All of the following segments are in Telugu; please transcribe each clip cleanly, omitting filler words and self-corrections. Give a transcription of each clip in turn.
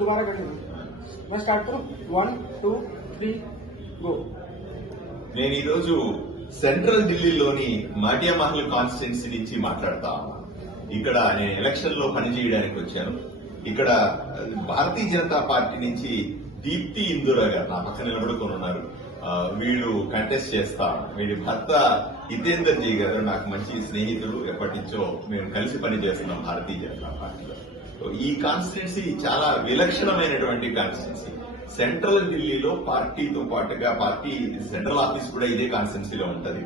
दोबारा करेंगे। मैं स्टार्ट करूं 1 2 3 गो। నేను ఈరోజు సెంట్రల్ ఢిల్లీలోని మాటియా మహల్ కాన్స్టిట్యున్సీ నుంచి మాట్లాడతా ఉన్నాను. ఇక్కడ నేను ఎలక్షన్ లో పనిచేయడానికి వచ్చాను. ఇక్కడ భారతీయ జనతా పార్టీ నుంచి దీప్తి ఇందూరా గారు నా పక్కన నిలబడుకొని ఉన్నారు. వీళ్ళు కంటెస్ట్ చేస్తా. వీడి భర్త హితేందర్ జీ గారు నాకు మంచి స్నేహితుడు. ఎప్పటి నుంచో మేము కలిసి పనిచేస్తున్నాం భారతీయ జనతా పార్టీలో. ఈ కాన్స్టిట్యున్సీ చాలా విలక్షణమైనటువంటి కాన్స్టిట్యున్సీ. సెంట్రల్ ఢిల్లీలో పార్టీతో పాటుగా పార్టీ సెంట్రల్ ఆఫీస్ కూడా ఇదే కాన్స్టిట్యున్సీలో ఉంటది.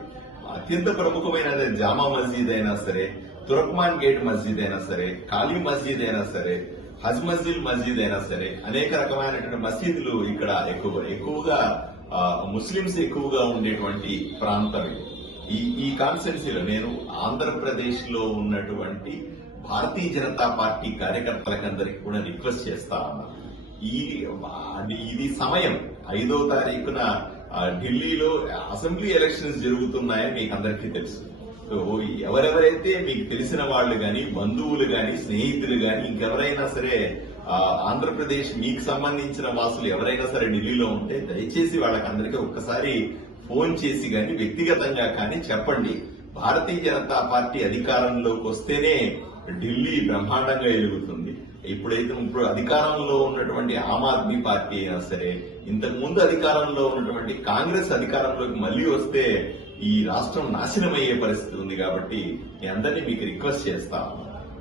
అత్యంత ప్రముఖమైన జామా మస్జిద్ అయినా సరే, తురక్మాన్ గేట్ మస్జిద్ అయినా సరే, కాళీ మస్జిద్ అయినా సరే, హజ్ మస్జిద్ అయినా సరే, అనేక రకమైనటువంటి మసీదులు ఇక్కడ ఎక్కువగా ముస్లింస్ ఎక్కువగా ఉండేటువంటి ప్రాంతం ఇది. ఈ కాన్స్టిట్యున్సీలో నేను ఆంధ్రప్రదేశ్ లో ఉన్నటువంటి భారతీయ జనతా పార్టీ కార్యకర్తలకందరికీ కూడా రిక్వెస్ట్ చేస్తా ఉన్నా. ఇది సమయం 5వ తారీఖున ఢిల్లీలో అసెంబ్లీ ఎలక్షన్స్ జరుగుతున్నాయని మీకు అందరికీ తెలుసు. ఎవరెవరైతే మీకు తెలిసిన వాళ్ళు గాని, బంధువులు గాని, స్నేహితులు గాని, ఇంకెవరైనా సరే ఆంధ్రప్రదేశ్ మీకు సంబంధించిన వాసులు ఎవరైనా సరే ఢిల్లీలో ఉంటే దయచేసి వాళ్ళకందరికీ ఒక్కసారి ఫోన్ చేసి గాని, వ్యక్తిగతంగా కానీ చెప్పండి. భారతీయ జనతా పార్టీ అధికారంలోకి వస్తేనే ఢిల్లీ బ్రహ్మాండంగా ఎదుగుతుంది. ఇప్పుడు అధికారంలో ఉన్నటువంటి ఆమ్ ఆద్మీ పార్టీ అయినా సరే, ఇంతకు ముందు అధికారంలో ఉన్నటువంటి కాంగ్రెస్ అధికారంలోకి మళ్లీ వస్తే ఈ రాష్ట్రం నాశనం అయ్యే పరిస్థితి ఉంది. కాబట్టి మీ అందరినీ మీకు రిక్వెస్ట్ చేస్తాం.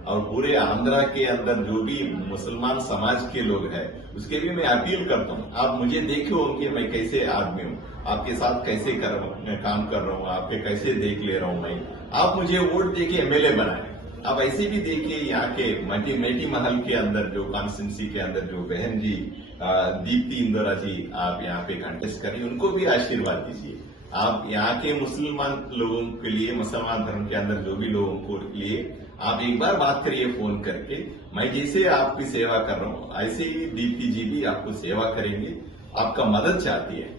और पूरे आंध्रा के अंदर जो भी मुसलमान समाज के लोग हैं उसके भी मैं अपील करता हूँ, आप मुझे देखो कि मैं कैसे आदमी हूँ, आपके साथ कैसे काम कर रहा हूँ, आपके कैसे देख ले रहा हूँ मैं। आप मुझे वोट देके एमएलए बनाए। आप ऐसे भी देखिए यहाँ के मेटी महल के अंदर जो कॉन्स्टिट्यूंसी के अंदर जो बहन जी दीप्ति इंदौरा जी आप यहाँ पे कंटेस्ट करिए, उनको भी आशीर्वाद दीजिए। आप यहाँ के मुसलमान लोगों के लिए, मुसलमान धर्म के अंदर जो भी लोगों को लिए आप एक बार बात करिए फोन करके। मैं जैसे आपकी सेवा कर रहा हूँ ऐसे ही दीप्ति जी भी आपको सेवा करेंगे, आपका मदद चाहती है।